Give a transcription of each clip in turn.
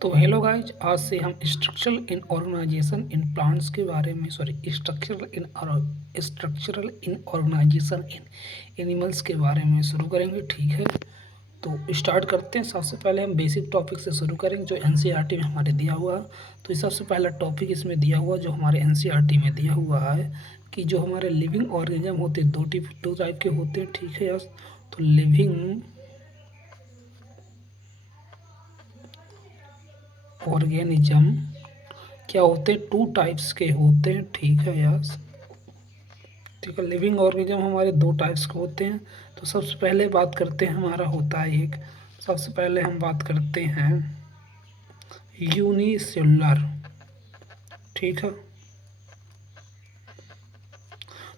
तो hello guys, आज से हम structural in organisation in plants के बारे में structural in organisation in animals के बारे में शुरू करेंगे। ठीक है, तो स्टार्ट करते हैं। सबसे पहले हम बेसिक टॉपिक से शुरू करेंगे जो एनसीईआरटी में हमारे दिया हुआ है। तो सबसे पहला टॉपिक इसमें दिया हुआ जो हमारे एनसीईआरटी में दिया हुआ है कि जो हमारे लिविंग ऑर्गेनिज्म होते हैं दो टाइप के होते हैं। ठीक है यस, तो लिविंग ऑर्गेनिज्म क्या होते हैं, टू टाइप्स के होते हैं। ठीक है यस, ठीक है। लिविंग ऑर्गेनिज्म हमारे दो टाइप्स के होते हैं। तो सबसे पहले बात करते हैं, हमारा होता है एक, सबसे पहले हम बात करते हैं यूनिसेलुलर। ठीक है,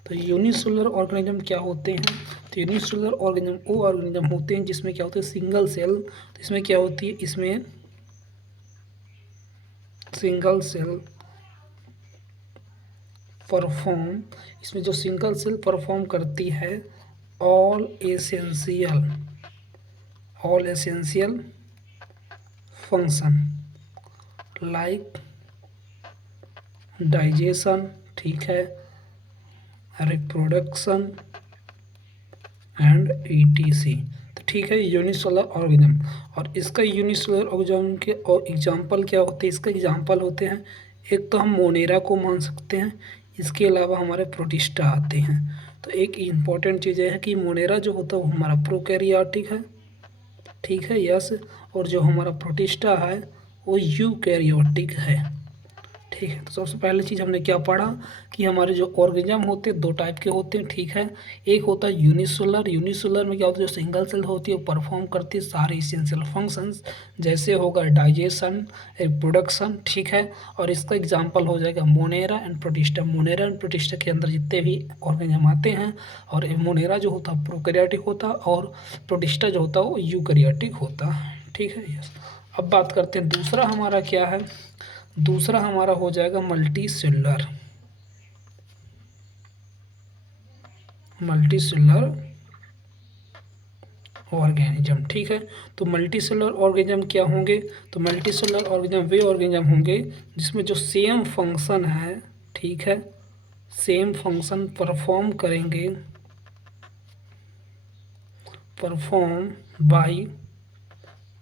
तो यूनिसेलुलर ऑर्गेनिज्म क्या होते हैं? तो यूनिसेलुलर ऑर्गेनिज्म वो ऑर्गेनिज्म होते हैं जिसमें क्या होते हैं सिंगल सेल। तो इसमें क्या होती है, इसमें सिंगल सेल परफॉर्म, इसमें जो सिंगल सेल परफॉर्म करती है all essential function like digestion, ठीक है, रिप्रोडक्शन एंड ईटीसी। तो ठीक है, यूनिसेलुलर ऑर्गेनिज्म। और इसका यूनिसेलुलर ऑर्गेनिज्म के और एग्जांपल क्या होते हैं? इसका एग्जांपल होते हैं, एक तो हम मोनेरा को मान सकते हैं, इसके अलावा हमारे प्रोटिस्टा आते हैं। तो एक इम्पॉर्टेंट चीज़ है कि मोनेरा जो होता है वो हमारा प्रोकैरियोटिक है। ठीक है यस, और जो हमारा प्रोटिस्टा है वो यूकैरियोटिक है। ठीक है, तो सबसे पहली चीज़ हमने क्या पढ़ा कि हमारे जो ऑर्गेनिज्म होते हैं दो टाइप के होते हैं। ठीक है, एक होता है यूनिसेलुलर। यूनिसेलुलर में क्या होता है, जो सिंगल सेल होती है वो परफॉर्म करती है सारे इसेंशियल फंक्शंस, जैसे होगा डाइजेशन, रिप्रोडक्शन। ठीक है, और इसका एग्जांपल हो जाएगा Monera and protista. Monera and protista के अंदर जितने भी ऑर्गेनिज्म आते हैं, और मोनेरा जो होता है प्रोकैरियोटिक होता है और प्रोटिस्टा जो होता है वो यूकैरियोटिक होता है। ठीक है यस, अब बात करते हैं दूसरा हमारा क्या है। दूसरा हमारा हो जाएगा मल्टी सेलुलर ऑर्गेनिज्म। ठीक है, तो मल्टी सेलुलर ऑर्गेनिज्म क्या होंगे? तो मल्टी सेलुलर ऑर्गेनिज्म वे ऑर्गेनिज्म होंगे जिसमें जो सेम फंक्शन है, ठीक है, same function perform by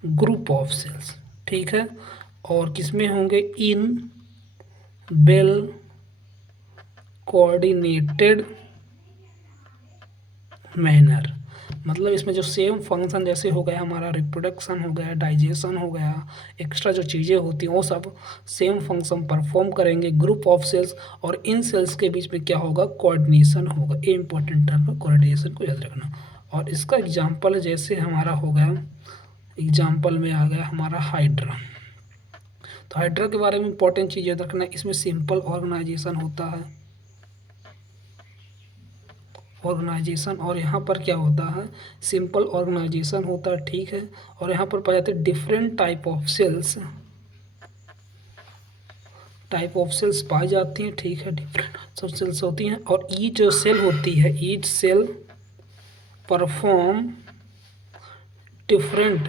group of cells. ठीक है, और किसमें होंगे? In well coordinated manner. मतलब इसमें जो सेम फंक्शन जैसे हो गया हमारा रिप्रोडक्शन हो गया, डाइजेशन हो गया, एक्स्ट्रा जो चीज़ें होती हैं वो सब सेम फंक्शन परफॉर्म करेंगे ग्रुप ऑफ सेल्स, और इन सेल्स के बीच में क्या होगा? कोऑर्डिनेशन होगा। ये इंपॉर्टेंट टर्म है, कोऑर्डिनेशन को याद रखना। और इसका एग्जाम्पल जैसे हमारा हो गया, एग्जाम्पल में आ गया हमारा हाइड्रा। तो हाइड्रा के बारे में इंपॉर्टेंट चीज़ याद रखना, इसमें सिंपल ऑर्गेनाइजेशन होता है, ऑर्गेनाइजेशन, और यहाँ पर क्या होता है? सिंपल ऑर्गेनाइजेशन होता है। ठीक है, और यहाँ पर पाए जाते हैं डिफरेंट टाइप ऑफ सेल्स पाई जाती हैं। ठीक है, डिफरेंट सब सेल्स होती हैं, और ईच जो सेल होती है, each cell perform different,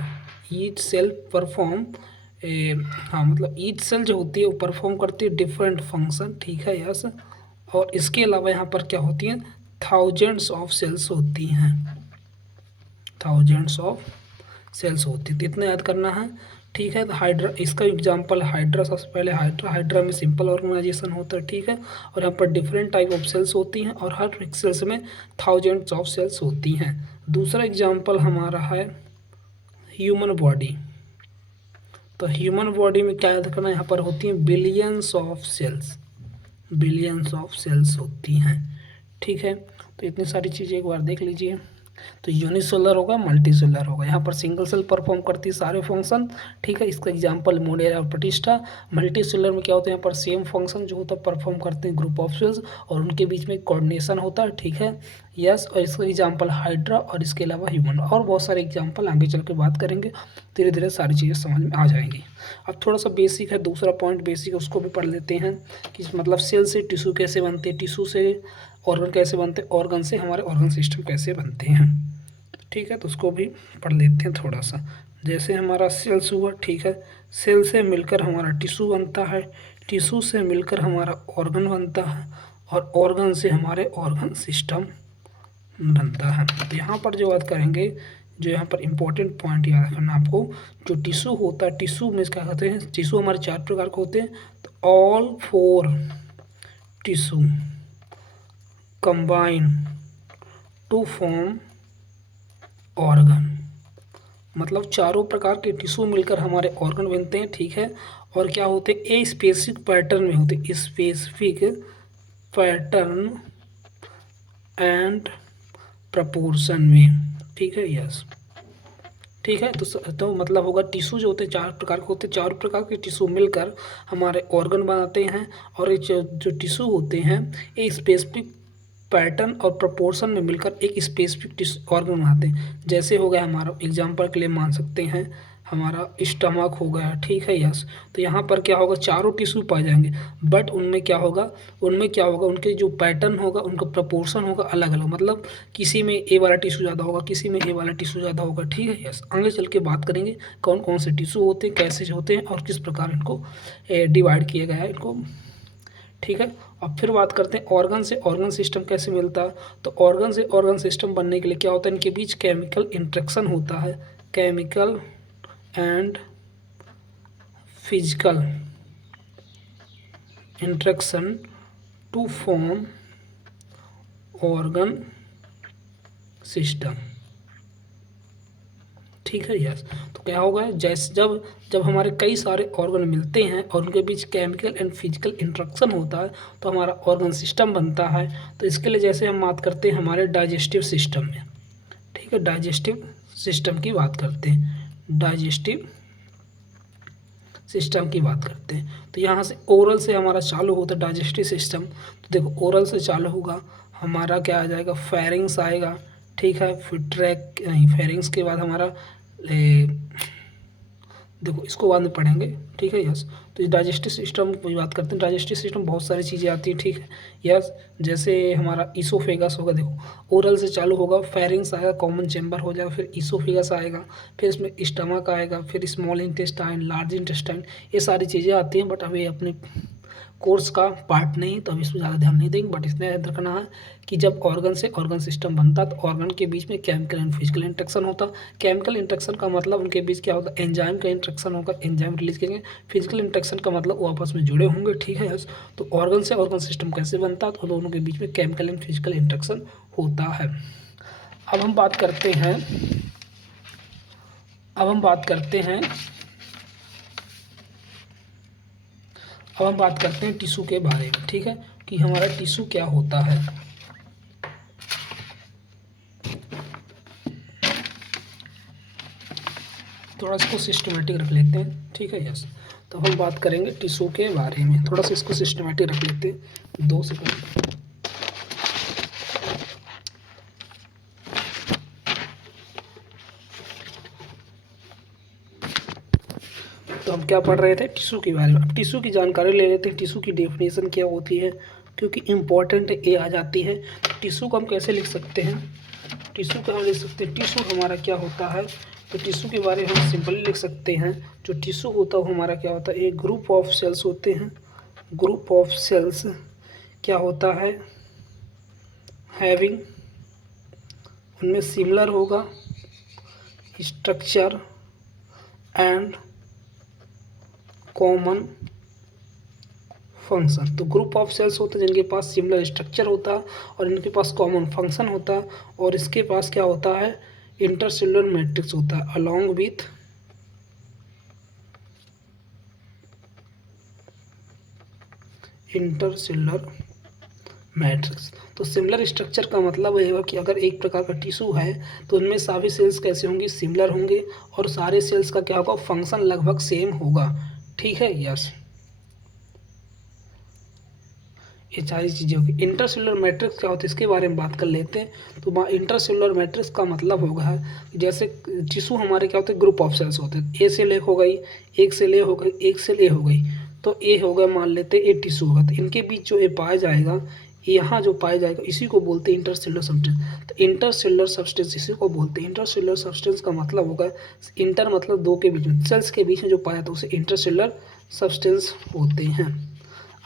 each cell perform हाँ, मतलब ईच सेल जो होती है वो परफॉर्म करती है डिफरेंट फंक्शन। ठीक है यस, और इसके अलावा यहाँ पर क्या होती हैं? थाउजेंड्स ऑफ सेल्स होती हैं, थाउजेंड्स ऑफ सेल्स होती है, तो इतना याद करना है। ठीक है, तो हाइड्रा, इसका एग्जांपल हाइड्रा। सबसे पहले हाइड्रा में सिंपल ऑर्गेनाइजेशन होता है। ठीक है, और यहाँ पर डिफरेंट टाइप ऑफ सेल्स होती हैं, और हर एक सेल्स में थाउजेंड्स ऑफ सेल्स होती हैं। दूसरा एग्जांपल हमारा है ह्यूमन बॉडी। तो ह्यूमन बॉडी में क्या याद करना, यहाँ पर होती हैं बिलियंस ऑफ सेल्स होती हैं। ठीक है, तो इतनी सारी चीज़ें एक बार देख लीजिए। तो यूनिसेलुलर होगा, मल्टी सेलुलर होगा। यहाँ पर सिंगल सेल परफॉर्म करती है सारे फंक्शन। ठीक है, इसका एग्जांपल मोनेरा और प्रोटिस्टा। मल्टी सेलुलर में क्या होता है? यहाँ पर सेम फंक्शन जो होता है परफॉर्म करते हैं ग्रुप ऑफ सेल्स, और उनके बीच में कोऑर्डिनेशन होता है। ठीक है यस, और इसका एग्जांपल हाइड्रा, और इसके अलावा ह्यूमन, और बहुत सारे एग्जांपल आगे चल के बात करेंगे। धीरे धीरे सारी चीज़ें समझ में आ जाएंगी। अब थोड़ा सा बेसिक है, दूसरा पॉइंट बेसिक है, उसको भी पढ़ लेते हैं कि मतलब सेल से टिश्यू कैसे बनते हैं, टिश्यू से ऑर्गन कैसे बनते हैं, ऑर्गन से हमारे ऑर्गन सिस्टम कैसे बनते हैं। ठीक है, तो उसको भी पढ़ लेते हैं थोड़ा सा। जैसे हमारा सेल्स हुआ, ठीक है, सेल से मिलकर हमारा टिश्यू बनता है, टिश्यू से मिलकर हमारा ऑर्गन बनता है, और ऑर्गन से हमारे ऑर्गन सिस्टम बनता है। तो यहाँ पर जो बात करेंगे, जो यहाँ पर इम्पोर्टेंट पॉइंट याद रखना आपको, जो टिश्यू होता है, टिश्यू में क्या कहते हैं, टिश्यू हमारे 4 प्रकार के होते हैं। तो all 4 tissue combine to form organ, मतलब चारों प्रकार के टिश्यू मिलकर हमारे ऑर्गन बनते हैं, ठीक है। और क्या होते हैं, ए स्पेसिफिक पैटर्न में होते हैं, स्पेसिफिक पैटर्न एंड प्रपोर्शन में, ठीक है, यस, ठीक है। तो मतलब होगा टिश्यू जो होते हैं 4 प्रकार के होते हैं, 4 प्रकार के टिश्यू मिलकर हमारे ऑर्गन बनाते हैं। और ये जो टिश्यू होते हैं ये स्पेसिफिक पैटर्न और प्रोपोर्शन में मिलकर एक स्पेसिफिक ऑर्गन बनाते हैं। जैसे हो गया हमारा, एग्जांपल के लिए मान सकते हैं हमारा स्टमक हो गया, ठीक है, यस। तो यहाँ पर क्या होगा, चारों टिश्यू पाए जाएंगे, बट उनमें क्या होगा, उनके जो पैटर्न होगा, उनका प्रोपोर्शन होगा अलग अलग, मतलब किसी में ए वाला टिश्यू ज़्यादा होगा, किसी में ए वाला टिश्यू ज़्यादा होगा, ठीक है, यस। आगे चल के बात करेंगे कौन कौन से टिश्यू होते हैं, कैसे होते हैं और किस प्रकार इनको डिवाइड किया गया है इनको, ठीक है। अब फिर बात करते हैं ऑर्गन से ऑर्गन सिस्टम कैसे मिलता है। तो ऑर्गन से ऑर्गन सिस्टम बनने के लिए क्या होता है, इनके बीच केमिकल इंट्रैक्शन होता है, chemical and physical interaction to form organ system, ठीक है, यस। तो क्या होगा, जैसे जब हमारे कई सारे ऑर्गन मिलते हैं और उनके बीच केमिकल एंड फिजिकल इंट्रैक्शन होता है तो हमारा ऑर्गन सिस्टम बनता है। तो इसके लिए जैसे हम बात करते हैं हमारे डाइजेस्टिव सिस्टम में, ठीक है, डाइजेस्टिव सिस्टम की बात करते हैं, डाइजेस्टिव सिस्टम की बात करते हैं। तो यहाँ से ओरल से हमारा चालू होता है डाइजेस्टिव सिस्टम। तो देखो ओरल से चालू होगा हमारा क्या आ जाएगा, फेरिंग्स आएगा, ठीक है, फिर ट्रैक नहीं, फेरिंग्स के बाद हमारा देखो इसको बाद में पढ़ेंगे, ठीक है, यस। तो इस डाइजेस्टिव सिस्टम की बात करते हैं, डाइजेस्टिव सिस्टम बहुत सारी चीज़ें आती हैं, ठीक है, यस। जैसे हमारा ईसोफेगस होगा, देखो ओरल से चालू होगा, फेरिंग्स आएगा, कॉमन चेम्बर हो जाएगा, फिर ईसोफेगस आएगा, फिर इसमें स्टमक आएगा, फिर स्मॉल इंटेस्टाइन, लार्ज इंटेस्टाइन, ये सारी चीज़ें आती हैं। बट अभी अपने कोर्स का पार्ट नहीं, तो हम इस पर ज़्यादा ध्यान नहीं देंगे। बट इसमें याद रखना है कि जब ऑर्गन से ऑर्गन सिस्टम बनता है तो ऑर्गन के बीच में केमिकल एंड फिजिकल इंट्रैक्शन होता। केमिकल इंट्रैक्शन का मतलब उनके बीच क्या होता है, एंजाइम का इंट्रैक्शन होगा, एंजाइम रिलीज करेंगे। फिजिकल इंट्रैक्शन का मतलब वो आपस में जुड़े होंगे, ठीक है, यस। तो ऑर्गन से ऑर्गन सिस्टम कैसे बनता है, तो दोनों के बीच में केमिकल एंड फिजिकल इंट्रैक्शन होता है। अब हम बात करते हैं अब हम बात करते हैं टिश्यू के बारे में, ठीक है, कि हमारा टिश्यू क्या होता है। थोड़ा इसको सिस्टमेटिक रख लेते हैं, ठीक है, यस। तो हम बात करेंगे टिश्यू के बारे में, थोड़ा सा इसको सिस्टमेटिक रख लेते हैं, 2 सेकंड। तो हम क्या पढ़ रहे थे, टिश्यू के बारे में। अब टिश्यू की जानकारी ले लेते हैं, टिश्यू की डेफिनेशन क्या होती है, क्योंकि इम्पॉर्टेंट ये आ जाती है। टिश्यू को हम कैसे लिख सकते हैं, टिश्यू को हम लिख सकते हैं, टिश्यू हमारा क्या होता है। तो टिश्यू के बारे में हम सिंपली लिख सकते हैं, जो टिश्यू होता है हमारा क्या होता है, एक ग्रुप ऑफ सेल्स होते हैं। ग्रुप ऑफ सेल्स क्या होता है, हैविंग, उनमें सिमिलर होगा स्ट्रक्चर एंड कॉमन फंक्शन। तो ग्रुप ऑफ सेल्स होते हैं जिनके पास सिमिलर स्ट्रक्चर होता है और इनके पास कॉमन फंक्शन होता है, और इसके पास क्या होता है, इंटरसेलुलर मैट्रिक्स होता है अलॉन्ग विथ इंटरसेलुलर मैट्रिक्स। तो सिमिलर स्ट्रक्चर का मतलब ये है कि अगर एक प्रकार का टिश्यू है तो उनमें सभी सेल्स कैसे होंगी, सिमिलर होंगे, और सारे सेल्स का क्या होगा, फंक्शन लगभग सेम होगा, ठीक है, यस। ये सारी चीज़ें होगी। इंटरसेलुलर मैट्रिक्स क्या होता है इसके बारे में बात कर लेते हैं। तो इंटरसेलुलर मैट्रिक्स का मतलब होगा जैसे टिश्यू हमारे क्या होते हैं, ग्रुप ऑफ सेल्स होते हैं, ए सेल एक हो गई, एक सेल ए हो गई, एक सेल ए हो गई, तो ए हो गया, मान लेते हैं ए टिश्यू होगा, तो इनके बीच जो ए पाया जाएगा, यहाँ जो पाया जाएगा इसी को बोलते हैं इंटरसेलुलर सब्सटेंस। तो इंटरसेलुलर सब्सटेंस इसी को बोलते हैं। इंटरसेलुलर सब्सटेंस का मतलब होगा इंटर मतलब दो के बीच में, सेल्स के बीच में जो पाया था उसे इंटरसेलुलर सब्सटेंस होते हैं।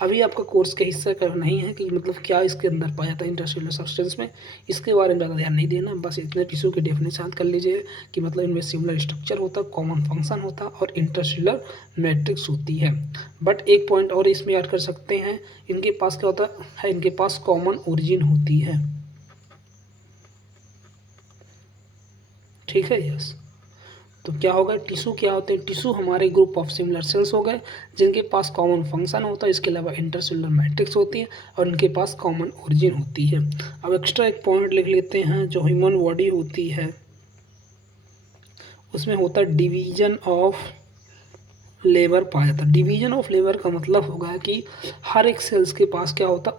अभी आपका कोर्स का हिस्सा कर नहीं है कि मतलब क्या इसके अंदर पाया था इंटरसेलुलर सब्सटेंस में, इसके बारे में ज़्यादा ध्यान नहीं देना। बस इतने टिश्यू की डेफिनेशन याद कर लीजिए कि मतलब इनमें सिमिलर स्ट्रक्चर होता, कॉमन फंक्शन होता और इंटरसेलुलर मैट्रिक्स होती है। बट एक पॉइंट और इसमें याद कर सकते हैं, इनके पास क्या होता है, इनके पास कॉमन ओरिजिन होती है। ठीक है, यस। तो क्या होगा, टिश्यू क्या होते हैं, टिश्यू हमारे ग्रुप ऑफ सिमिलर सेल्स हो गए जिनके पास कॉमन फंक्शन होता है, इसके अलावा इंटरसेलुलर मैट्रिक्स होती है और इनके पास कॉमन ओरिजिन होती है। अब एक्स्ट्रा एक पॉइंट लिख लेते हैं, जो ह्यूमन बॉडी होती है उसमें होता है डिवीजन ऑफ लेबर पाया था। डिवीजन ऑफ लेबर का मतलब होगा कि हर एक सेल्स के पास क्या होता है,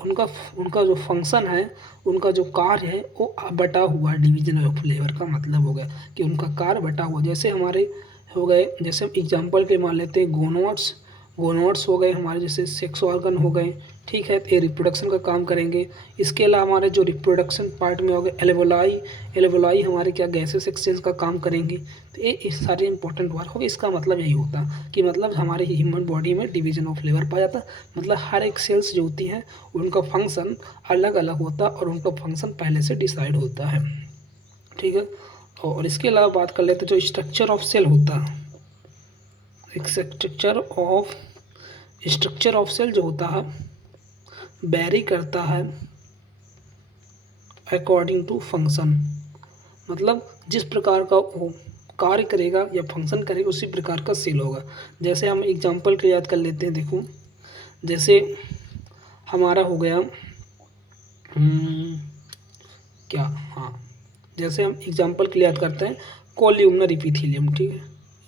उनका जो फंक्शन है, उनका जो कार्य है वो बटा हुआ है। डिवीजन ऑफ लेबर का मतलब होगा कि उनका कार्य बटा हुआ। जैसे हमारे हो गए, जैसे हम एग्जांपल के मान लेते हैं गोनोड्स, गोनोड्स हो गए हमारे, जैसे सेक्स ऑर्गन हो गए, ठीक है, तो ये रिप्रोडक्शन का काम करेंगे। इसके अलावा हमारे जो रिप्रोडक्शन पार्ट में हो गए एल्वेओलाई, एल्वेओलाई हमारे क्या गैसेस एक्सचेंज का काम करेंगी। तो ये सारे इंपॉर्टेंट वर्क होगा। इसका मतलब यही होता कि मतलब हमारे ह्यूमन बॉडी में डिवीजन ऑफ लेबर पाया जाता, मतलब हर एक सेल्स जो होती हैं उनका फंक्शन अलग अलग होता और उनका फंक्शन पहले से डिसाइड होता है। ठीक है, और इसके अलावा बात कर लेते जो स्ट्रक्चर ऑफ सेल होता है, स्ट्रक्चर ऑफ सेल जो होता है वेरी करता है अकॉर्डिंग टू फंक्शन। मतलब जिस प्रकार का वो कार्य करेगा या फंक्शन करेगा उसी प्रकार का सेल होगा। जैसे हम एग्जांपल के याद कर लेते हैं, देखो जैसे हमारा हो गया क्या, हाँ, जैसे हम एग्जांपल के लिए याद करते हैं कॉल्यूमनर इपिथेलियम, ठीक है,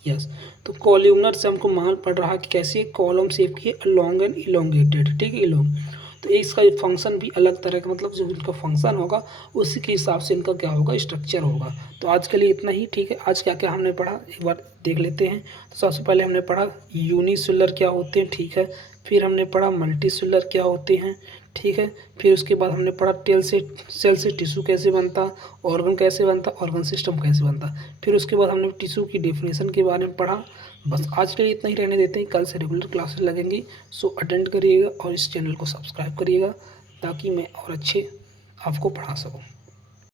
यस। तो कॉल्यूमनर से हमको मान पड़ रहा है कि कैसे कॉलम शेप की लॉन्ग एंड इलोंगेटेड, ठीक है, इलोंग। तो इसका फंक्शन भी अलग तरह का, मतलब जो इनका फंक्शन होगा उसी के हिसाब से इनका क्या होगा, स्ट्रक्चर होगा। तो आज के लिए इतना ही, ठीक है। आज क्या क्या हमने पढ़ा एक बार देख लेते हैं। तो सबसे पहले हमने पढ़ा यूनिसेलुलर क्या होते हैं, ठीक है। फिर हमने पढ़ा मल्टीसेलुलर क्या होते हैं, ठीक है। फिर उसके बाद हमने पढ़ा सेल से टिश्यू कैसे बनता, ऑर्गन कैसे बनता, ऑर्गन सिस्टम कैसे बनता। फिर उसके बाद हमने टिश्यू की डेफिनेशन के बारे में पढ़ा। बस आज के लिए इतना ही रहने देते हैं, कल से रेगुलर क्लासेस लगेंगी। सो अटेंड करिएगा और इस चैनल को सब्सक्राइब करिएगा ताकि मैं और अच्छे आपको पढ़ा सकूँ।